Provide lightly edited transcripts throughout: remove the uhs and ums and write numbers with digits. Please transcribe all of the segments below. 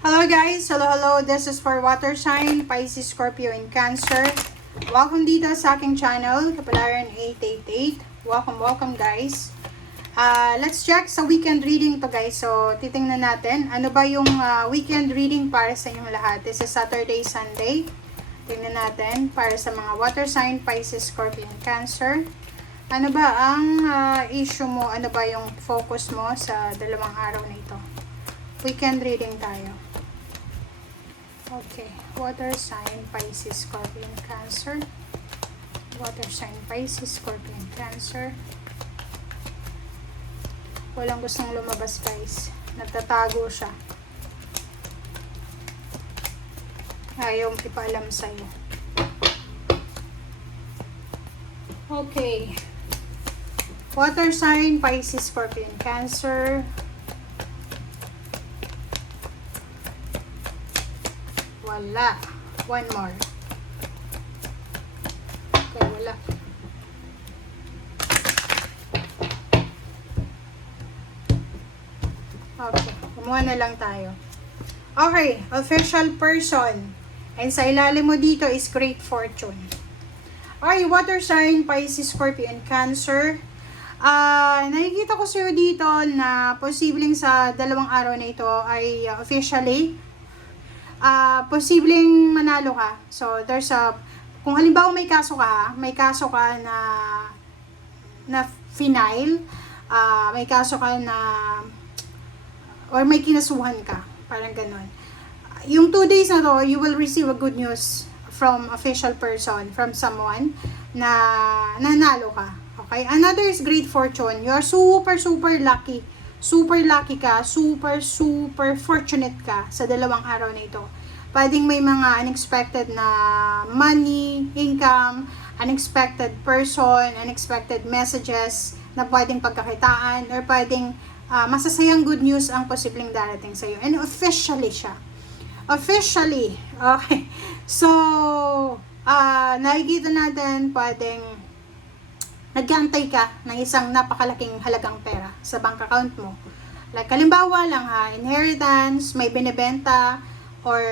Hello guys! Hello! This is for water sign, Pisces, Scorpio, and Cancer. Welcome dito sa aking channel, Kapalaran 888. Welcome guys. Let's check sa weekend reading to guys. So, titingnan natin. Ano ba yung weekend reading para sa inyong lahat? This is Saturday, Sunday. Tingnan natin para sa mga water sign, Pisces, Scorpio, and Cancer. Ano ba ang issue mo? Ano ba yung focus mo sa dalawang araw na ito? Weekend reading tayo. Okay, water sign, Pisces, Scorpio, and Cancer. Water sign, Pisces, Scorpio, and Cancer. Walang gustong lumabas guys. Nagtatago siya. Ayaw ipaalam sa'yo. Okay. Water sign, Pisces, Scorpio, and Cancer. Wala. One more. Okay, wala. Okay, kumuha na lang tayo. Okay, official person. And sa ilalim mo dito is great fortune. Okay, water sign, Pisces, Scorpio, and Cancer. Nakikita ko sa'yo dito na posibleng sa dalawang araw na ito ay officially posibleng manalo ka. So, there's kung halimbawa may kaso ka na final, may kaso ka na, or may kinasuhan ka, parang ganon. Yung 2 days na to, you will receive a good news from official person, from someone na nanalo ka. Okay? Another is great fortune. You are super lucky. Super lucky ka, super fortunate ka sa dalawang araw na ito. Pwedeng may mga unexpected na money, income, unexpected person, unexpected messages na pwedeng pagkakitaan, or pwedeng masasayang good news ang posibleng darating sa iyo. And officially siya. Officially. Okay. So, nakikita natin pwedeng nag-aantay ka ng isang napakalaking halagang pera sa bank account mo. Like, halimbawa lang inheritance, may binibenta, or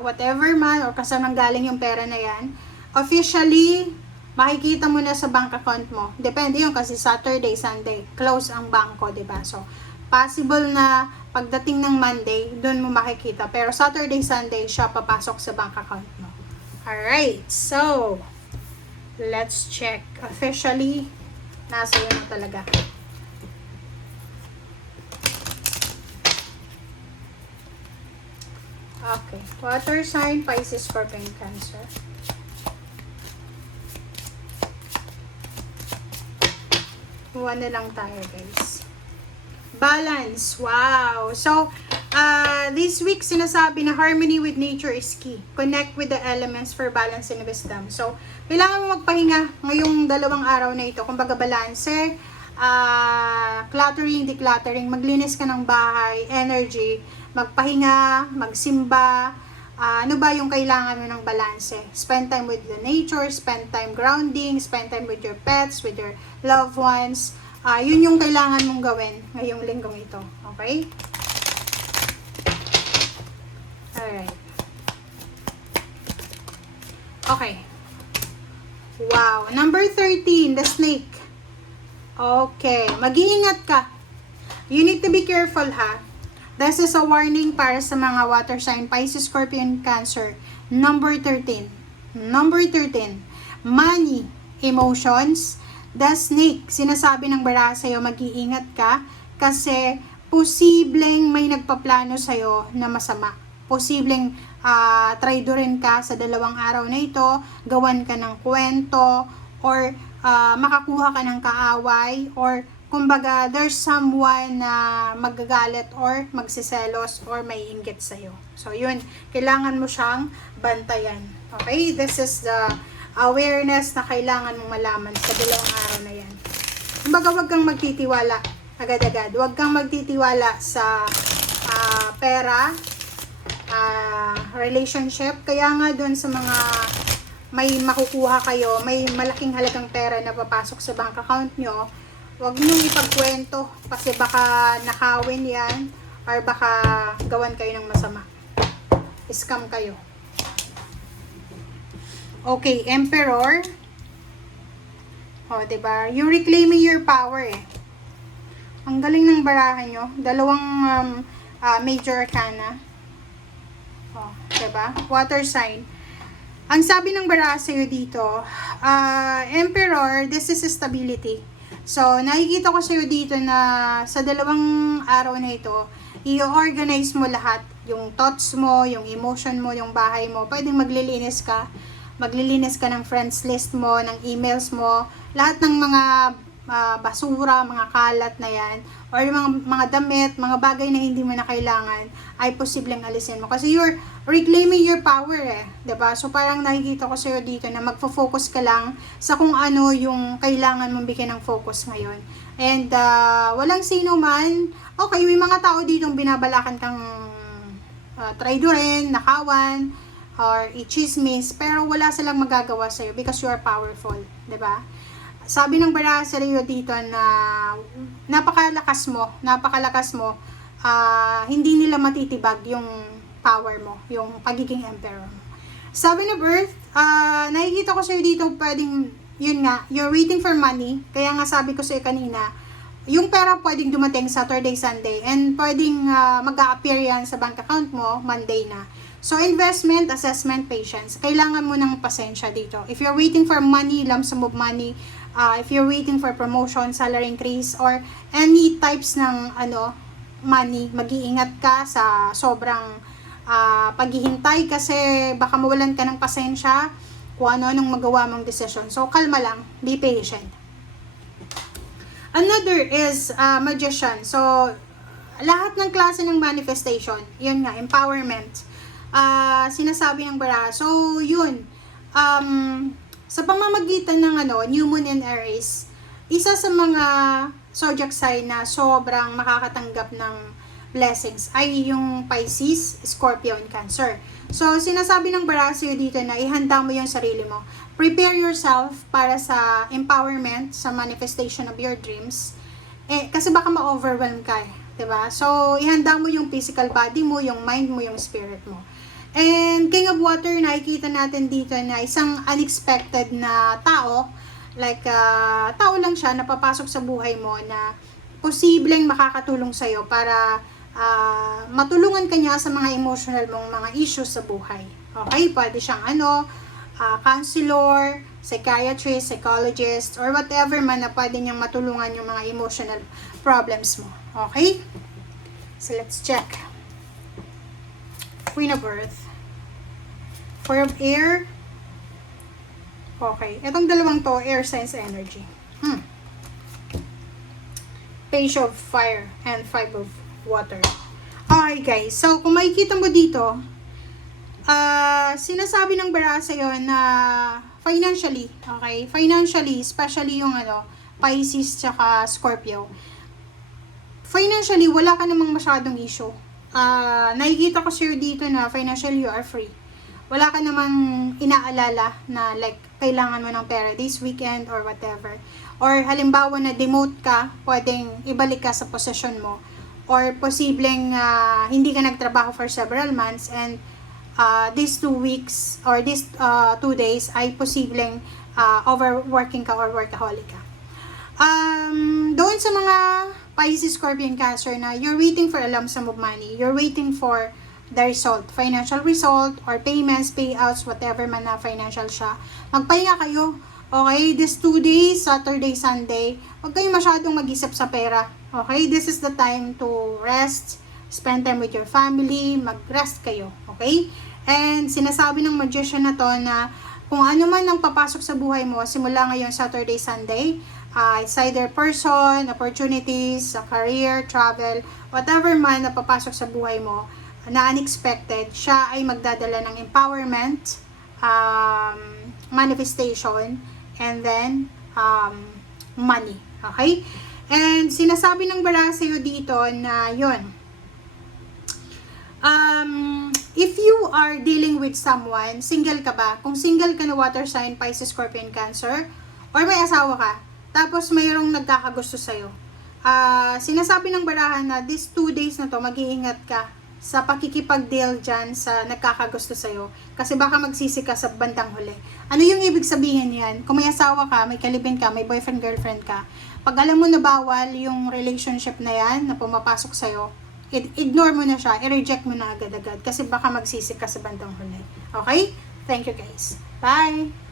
whatever man, or kasang nanggaling yung pera na yan. Officially, makikita mo na sa bank account mo. Depende yun kasi Saturday, Sunday, close ang bangko, diba? So, possible na pagdating ng Monday, doon mo makikita. Pero Saturday, Sunday, siya papasok sa bank account mo. Alright, so, let's check. Officially, nasa yun na talaga. Okay. Water sign, Pisces, Scorpio, and Cancer. Kuha na lang tayo, guys. Balance. Wow. So, this week, sinasabi na harmony with nature is key. Connect with the elements for balance and wisdom. So, kailangan mo magpahinga ngayong dalawang araw na ito. Kumbaga, balanse, cluttering, decluttering, maglinis ka ng bahay, energy, magpahinga, magsimba, ano ba yung kailangan mo ng balanse? Spend time with the nature, spend time grounding, spend time with your pets, with your loved ones. Yun yung kailangan mong gawin ngayong linggong ito. Okay? Alright. Okay. Wow. Number 13, the snake. Okay. Mag-iingat ka. You need to be careful, ha? This is a warning para sa mga water sign, Pisces, Scorpio, and Cancer. Number 13. Number 13. Money, emotions, the snake. Sinasabi ng bara sa'yo, mag-iingat ka kasi posibleng may nagpaplano sa'yo na masama. Posibleng traidorin ka sa dalawang araw na ito, gawan ka ng kwento, or makakuha ka ng kaaway, or kumbaga, there's someone na magagalit or magsiselos or may inggit sa'yo. So, yun. Kailangan mo siyang bantayan. Okay? This is the awareness na kailangan mong malaman sa dalawang araw na yan. Kumbaga, huwag kang magtitiwala agad-agad. Huwag kang magtitiwala sa pera, relationship. Kaya nga doon sa mga may makukuha kayo, may malaking halagang pera na papasok sa bank account nyo, huwag niyong ipagkwento kasi baka nakawin yan or baka gawan kayo ng masama. Scam kayo. Okay, Emperor. O, diba? You're reclaiming your power eh. Ang galing ng barahan nyo. Dalawang major arcana. O, diba? Water sign. Ang sabi ng baraha sa'yo dito, Emperor, this is stability. So, nakikita ko sa'yo dito na sa dalawang araw na ito, i-organize mo lahat. Yung thoughts mo, yung emotion mo, yung bahay mo. Pwedeng maglilinis ka. Maglilinis ka ng friends list mo, ng emails mo. Lahat ng mga basura, mga kalat na yan, or mga damit, mga bagay na hindi mo na kailangan, ay posibleng alisin mo. Kasi you're reclaiming your power eh. 'Di ba? So parang nakikita ko sa'yo dito na magfo-focus ka lang sa kung ano yung kailangan mong bigyan ng focus ngayon. And walang sino man, okay, may mga tao dito binabalakan kang traidorin, nakawan, or i-chismis, pero wala silang magagawa sa'yo because you are powerful. 'Di ba? Sabi ng baraha sa iyo dito na napakalakas mo, hindi nila matitibag yung power mo, yung pagiging emperor mo. Sabi ng Earth, nakikita ko sa iyo dito pwedeng, yun nga, you're waiting for money, kaya nga sabi ko sa iyo kanina, yung pera pwedeng dumating Saturday, Sunday, and pwedeng mag-a-appear yan sa bank account mo, Monday na. So, investment, assessment, patience. Kailangan mo ng pasensya dito. If you're waiting for money, lump sum of money, if you're waiting for promotion, salary increase, or any types ng money, mag-iingat ka sa sobrang paghihintay kasi baka mawalan ka ng pasensya kung anong magawa mong decision. So, kalma lang. Be patient. Another is magician. So, lahat ng klase ng manifestation, yun nga, empowerment, sinasabi ng baraha. So, yun. Sa pamamagitan ng New Moon and Aries, isa sa mga zodiac sign na sobrang makakatanggap ng blessings ay yung Pisces, Scorpio, and Cancer. So, sinasabi ng baraha sa'yo dito na ihanda mo yung sarili mo. Prepare yourself para sa empowerment, sa manifestation of your dreams. Kasi baka ma-overwhelm ka eh. 'Di ba? So, ihanda mo yung physical body mo, yung mind mo, yung spirit mo. And King of Water, nakikita natin dito na isang unexpected na tao, like tao lang siya, napapasok sa buhay mo na posibleng makakatulong sa'yo para matulungan ka niya sa mga emotional mong mga issues sa buhay. Okay? Pwede siyang counselor, psychiatrist, psychologist, or whatever man na pwede niyang matulungan yung mga emotional problems mo. Okay? So, let's check. Queen of Earth. Four of Air. Okay. Itong dalawang to, air signs energy. Page of Fire and Five of Water. Okay, guys. So, kung makikita mo dito, sinasabi ng baraha sa'yo na financially, okay? Financially, especially yung Pisces tsaka Scorpio. Financially, wala ka namang masyadong issue. Nakikita ko sa'yo dito na financially you are free. Wala ka namang inaalala na like kailangan mo ng pera this weekend or whatever. Or halimbawa na demote ka, pwedeng ibalik ka sa posisyon mo. Or posibleng hindi ka nagtrabaho for several months and these 2 weeks or these 2 days ay posibleng overworking ka or workaholic ka. Doon sa mga Pisces, Scorpion, Cancer na you're waiting for a lump sum of money, you're waiting for the result, financial result, or payments, payouts, whatever man na financial siya, magpahinga kayo. Okay, these 2 days, Saturday, Sunday, huwag kayong masyadong mag-isip sa pera. Okay, this is the time to rest, spend time with your family, mag-rest kayo. Okay? And sinasabi ng magician na to na kung ano man ang papasok sa buhay mo, simula ngayon Saturday, Sunday, it's either person, opportunities, career, travel, whatever man na papasok sa buhay mo, na unexpected, siya ay magdadala ng empowerment, manifestation, and then money. Okay? And sinasabi ng baraha sa'yo dito na yun, if you are dealing with someone, single ka ba? Kung single ka na water sign, Pisces, Scorpion, Cancer, or may asawa ka, tapos mayroong nagkakagusto sa'yo, sinasabi ng barahan na these 2 days na to, mag-iingat ka sa pakikipag-deal dyan sa nagkakagusto sa'yo. Kasi baka magsisi ka sa bandang huli. Ano yung ibig sabihin yan? Kung may asawa ka, may kalibin ka, may boyfriend, girlfriend ka, pag alam mo na bawal yung relationship na yan, na pumapasok sa'yo, ignore mo na siya, i-reject mo na agad-agad. Kasi baka magsisi ka sa bandang huli. Okay? Thank you guys. Bye!